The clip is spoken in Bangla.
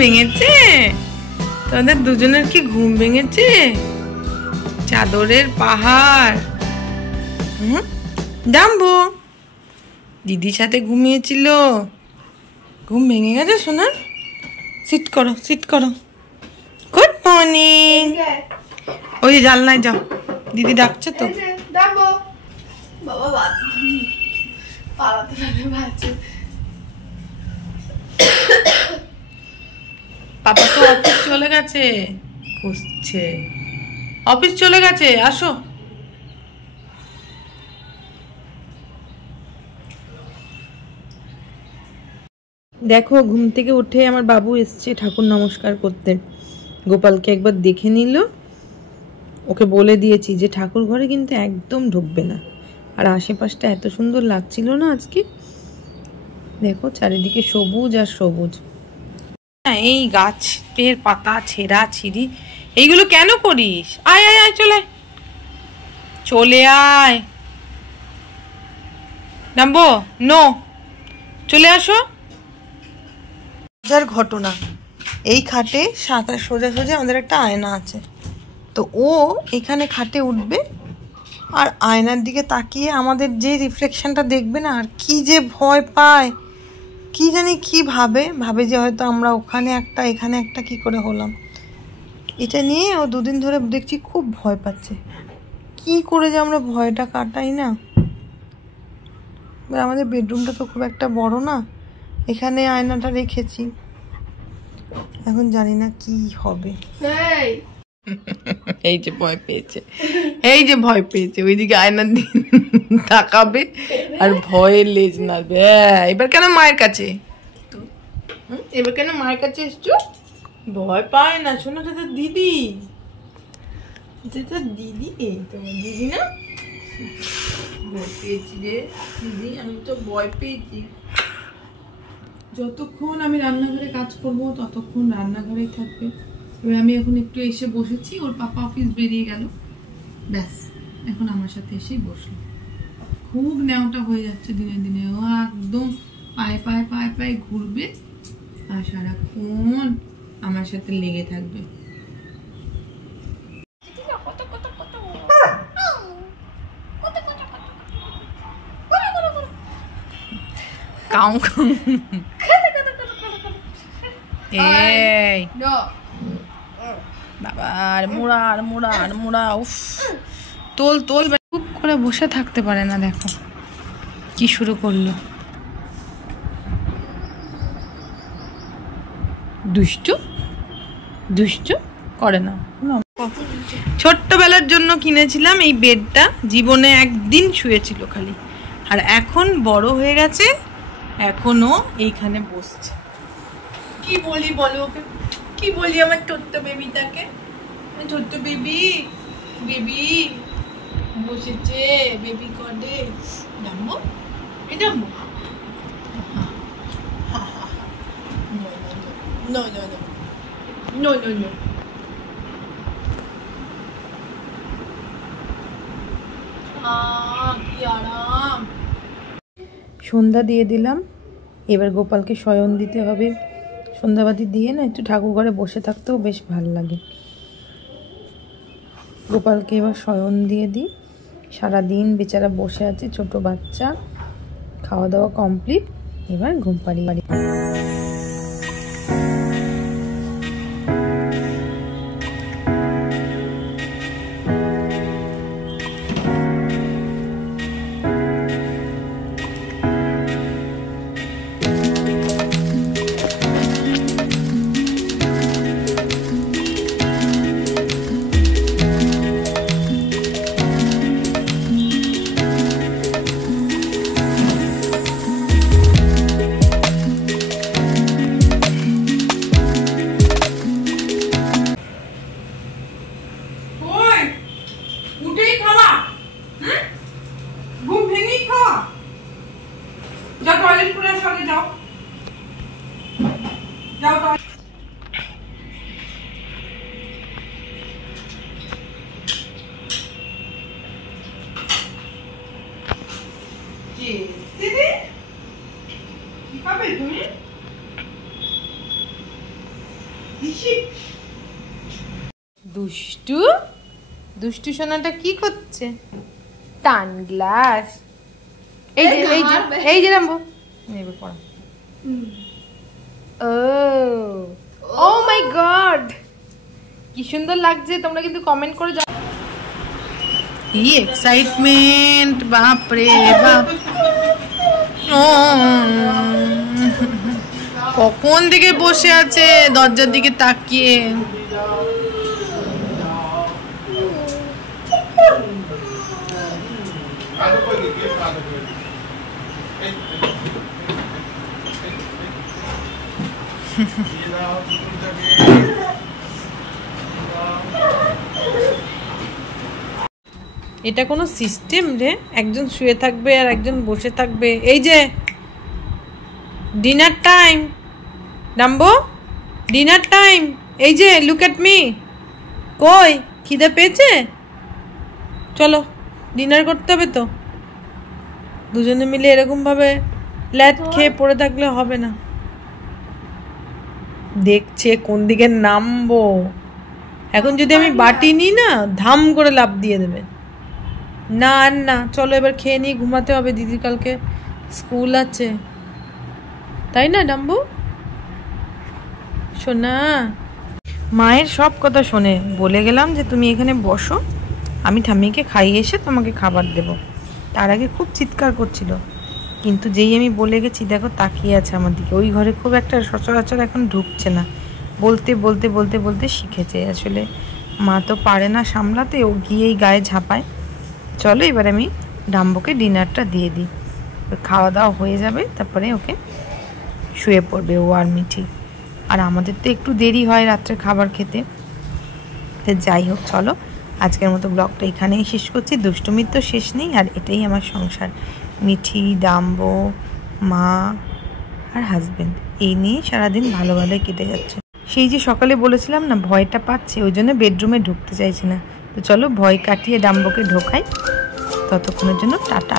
ভেঙেছে? তোমাদের দুজনের কি ঘুম ভেঙেছে? চাদরের পাহাড়। ডাম্বু দিদির সাথে ঘুমিয়েছিল, ঘুম ভেঙে গেছে সোনার? সিট করো, সিট করো। Good morning. ওই জানলায় যাও, দিদি ডাকছে তো। পাপা তো অফিস চলে গেছে, খুঁজছে। অফিস চলে গেছে, আসো। দেখো ঘুম থেকে উঠে আমার বাবু এসছে ঠাকুর নমস্কার করতে। গোপালকে একবার দেখে নিল। ওকে বলে দিয়েছি যে ঠাকুর ঘরে কিন্তু একদম ঢুকবে না। আর আশেপাশটা এত সুন্দর লাগছিল না আজকে, দেখো চারিদিকে সবুজ আর সবুজ। এই গাছের পাতা ছেঁড়া ছিঁড়ি এইগুলো কেন করিস? আয় আয় আয়, চলে চলে আয়। নামবো? নো, চলে আসো। যার ঘটনা, এই খাটে সোজা সোজা আমাদের একটা আয়না আছে, তো ও এখানে খাটে উঠবে আর আয়নার দিকে তাকিয়ে আমাদের যে রিফ্লেকশনটা দেখবে না, আর কি যে ভয় পায়, কি জানি কি ভাবে যে হয়তো আমরা ওখানে একটা এখানে একটা কি করে হলাম। এটা নিয়ে ও দুদিন ধরে দেখছি খুব ভয় পাচ্ছে। কি করে যে আমরা ভয়টা কাটাই না। আমাদের বেডরুমটা তো খুব একটা বড় না, এখানে আয়নাটা রেখেছি, এখন জানি না কি হবে। এই যে ভয় পেয়েছে, এই যে ভয় পেয়েছে, ওইদিকে আয়নার দিকে তাকাবে আর ভয়ে লেজ নাড়বে। এবার কেন মায়ের কাছে, এবার কেন মায়ের কাছে এসছো? ভয় পায় না, শোনো তো দিদি, এটা দিদি, তোমার দিদি না? ভয় পেয়েছি রে দিদি, আমি তো ভয় পেয়েছি। যতক্ষণ আমি রান্নাঘরে কাজ করব ততক্ষণ রান্নাঘরেই থাকবে। এবার আমি এখন একটু এসে বসেছি, ওর পাপা অফিস বেরিয়ে গেল, ব্যাস এখন আমার সাথে এসেই বসলো। খুব নেওয়াটা হয়ে যাচ্ছে দিনে দিনে, ও একদম পায়ে পায়ে পায়ে পায়ে ঘুরবে আর সারাক্ষণ আমার সাথে লেগে থাকবে। এই বাবার মোড়া আর মোড়া আর মোড়া, উফ তোল তোল, খুব করে বসে থাকতে পারে না। দেখো কি শুরু করলো, দুষ্টু দুষ্টু করে না। ছোট্টবেলার জন্য কিনেছিলাম এই বেডটা, জীবনে একদিন শুয়েছিল খালি, আর এখন বড় হয়ে গেছে, এখনো এইখানে বসছে। কি বলি বলো ওকে, কি বলি আমার ছোট্ট বেবিটাকে? ছোট্ট বেবি, বেবি বসেছে, বেবি করে। জানবো এই জানবো, no no no no no no. কি আরাম। সন্ধ্যা দিয়ে দিলাম, এবার গোপালকে শয়ন দিতে হবে। সন্ধ্যাবাতি দিয়ে না একটু ঠাকুর ঘরে বসে থাকতেও বেশ ভালো লাগে। গোপালকে এবার শয়ন দিয়ে দিই। সারাদিন বেচারা বসে আছে, ছোট বাচ্চা, খাওয়া দাওয়া কমপ্লিট, এবার ঘুম পাড়িয়ে বাড়ি। দিদি, কি খাবে তুমি? যাও টয়লেট করে। দুষ্টু দুষ্টু সোনাটা কি করছে? টান গ্লাস। এই যে এই যে এই যে রাম্বো নেবে পড়া। ও মাই গড, কি সুন্দর লাগছে। তোমরা কিন্তু কমেন্ট করে জানাও। কি এক্সাইটমেন্ট, বাপ রে বাপ। কখন থেকে বসে আছে দরজার দিকে তাকিয়ে। এটা কোনো সিস্টেম রে? একজন শুয়ে থাকবে আর একজন বসে থাকবে। এই যে dinner time Dumbo, dinner time. এই যে লুক এট মি। কই খিদে পেয়েছে? চলো ডিনার করতে হবে তো। দুজনে মিলে এরকম ভাবে ল্যাদ খেয়ে পড়ে থাকলে হবে না। দেখছে কোন দিকে নামবো। এখন যদি আমি বাটি নিই না, ধাম করে লাফ দিয়ে দেবে। না আর না, চলো এবার খেয়ে নিয়ে ঘুমাতে হবে, দিদির কালকে স্কুল আছে, তাই না ডাম্বু শোনা? মায়ের সব কথা শোনে। বলে গেলাম যে তুমি এখানে বসো, আমি ঠাম্মিকে খাইয়ে এসে তোমাকে খাবার দেব। তার আগে খুব চিৎকার করছিল, কিন্তু যেই আমি বলে গেছি দেখো তাকিয়ে আছে আমার দিকে। ওই ঘরে খুব একটা সচরাচর এখন ঢুকছে না। বলতে বলতে বলতে বলতে শিখেছে। আসলে মা তো পারে না সামলাতে, ও গিয়েই গায়ে ঝাঁপায়। চলো এবার আমি ডাম্বোকে ডিনারটা দিয়ে দিই। খাওয়া দাওয়া হয়ে যাবে, তারপরে ওকে শুয়ে পড়বে ও আর মিঠি। আর আমাদের তো একটু দেরি হয় রাত্রে খাবার খেতে। তো যাই হোক, চলো আজকের মতো ব্লগটা এখানেই শেষ করছি। দুষ্টুমির তো শেষ নেই, আর এটাই আমার সংসার। মিঠি, ডাম্বো, মা আর হাজবেন্ড, এই নিয়ে সারাদিন ভালো ভালোই কেটে যাচ্ছে। সেই যে সকালে বলেছিলাম না ভয়টা পাচ্ছে, ওই জন্য বেডরুমে ঢুকতে চাইছি না। তো চলো ভয় কাটিয়ে ডাম্বোকে ঢোকাই। ততক্ষণের জন্য টাটা।